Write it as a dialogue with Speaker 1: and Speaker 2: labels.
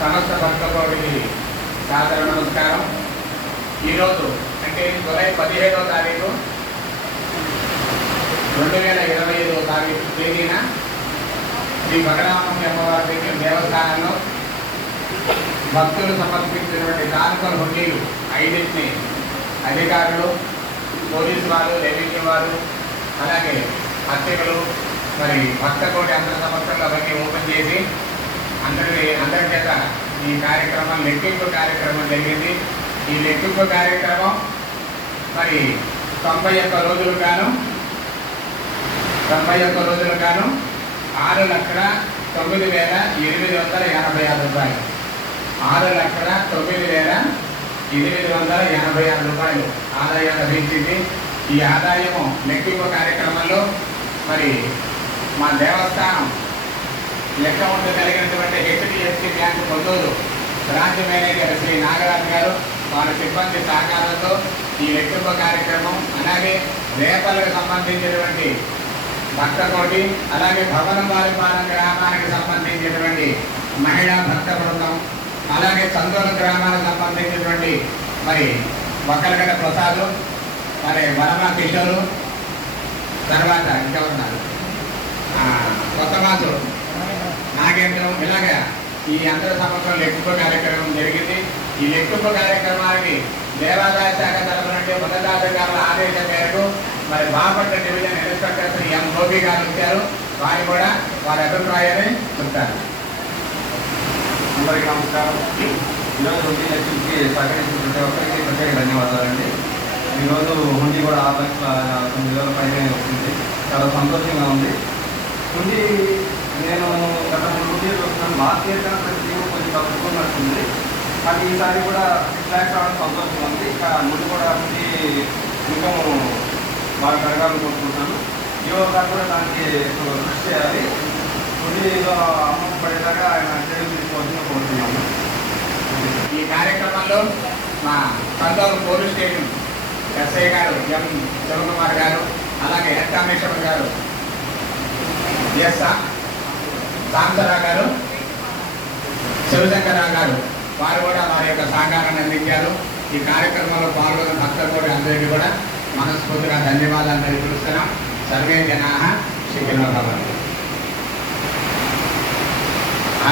Speaker 1: సమస్త భక్తకోడికి సాదర నమస్కారం. ఈరోజు అంటే జూలై పదిహేడవ తారీఖు రెండు వేల ఇరవై ఐదవ తారీఖు తేదీన శ్రీ భగరామస్వామి అమ్మవారి దేవస్థానంలో భక్తులు సమర్పించినటువంటి కానుకల హుండీలు ఐదింటిని అధికారులు పోలీసు వారు రెవెన్యూ వారు అలాగే అర్చకులు మరి భక్త కోటి అంతర్ సమస్యలు అవన్నీ ఓపెన్ చేసి అందరి అందరి చేత ఈ కార్యక్రమం లెక్కింపు కార్యక్రమం జరిగింది. ఈ లెక్కింపు కార్యక్రమం మరి తొంభై ఒక్క రోజులు గాను తొంభై ఒక్క రోజులు గాను ఆరు లక్షల తొమ్మిది వేల ఎనిమిది వందల ఎనభై ఆరు రూపాయలు. ఆరు లక్షల తొమ్మిది వేల ఎనిమిది వందల ఎనభై ఆరు రూపాయలు ఆదాయం లభించింది ఈ ఆదాయము లెక్కింపు కార్యక్రమంలో మరి మా దేవస్థానం అకౌంట్ కలిగినటువంటి HDFC bank Ponduru branch manager Shri Nagaraju garu వారి సిబ్బంది సహకారంతో ఈ లెక్కింపు కార్యక్రమం అలాగే రేపలకు సంబంధించినటువంటి భక్తకోటి అలాగే భవనపాలిపాలెం గ్రామానికి సంబంధించినటువంటి మహిళా భక్త బృందం అలాగే చందూరు గ్రామానికి సంబంధించినటువంటి మరి బక్కలగడ్డ ప్రసాద్ మరి వరమ కిషోరు తర్వాత ఇంకెవరున్నారు ఆ, కొత్త మాసు నాగేంద్రం ఇలాగా ఈ అంతర సంవత్సరం లెక్కింపు కార్యక్రమం జరిగింది. ఈ లెక్కింపు కార్యక్రమానికి దేవాదాయ శాఖ తరఫు నుండి ఉన్నతాధికారుల ఆదేశం మేరకు మరి Bapatla division inspector Shri M Gopi garu ఇచ్చారు వారు కూడా వారి అభిప్రాయాన్ని చెప్తారు.
Speaker 2: అందరికీ నమస్కారం. ఈరోజు హుండీ లక్ష్మికి సహకరించిన ప్రతి ఒక్కరికి ప్రత్యేక ధన్యవాదాలండి. ఈరోజు హుండీ కూడా ఆరు లక్షల తొమ్మిది వేల పైన వచ్చింది. చాలా సంతోషంగా ఉంది. హుండీ నేను గత మూడు వస్తున్నాను లాస్ట్ ఇయర్ ప్రతి ఇయర్ కొంచెం తగ్గుతున్నట్టుంది కానీ ఈసారి కూడా సిక్స్ రావడం సంతోషంగా ఉంది. ఇంకా ముందు కూడా హుండీ ఇన్కమ్ బాగా పెరగాలనుకుంటున్నాను యువ కూడా దానికి కృషి చేయాలి. హుండీలో అమౌంట్ పడేలాగా ఆయన చర్యలు తీసుకోవాల్సిన కోరుతున్నాను
Speaker 1: ఈ కార్యక్రమంలో మా కందూరు పోలీస్ స్టేషన్ ఎస్ఐ గారు ఎం శివకుమార్ గారు అలాగే head commissioner garu. S Kantarao garu Sivasankararao garu వారు కూడా వారి యొక్క సహకారాన్ని అందించారు. ఈ కార్యక్రమంలో పాల్గొన్న భక్తులు కూడా అందరికీ కూడా మనస్ఫూర్తిగా ధన్యవాదాలు తెలుపుతున్నాం. సర్వే జనా శిఖిలో భవంతు. ఆ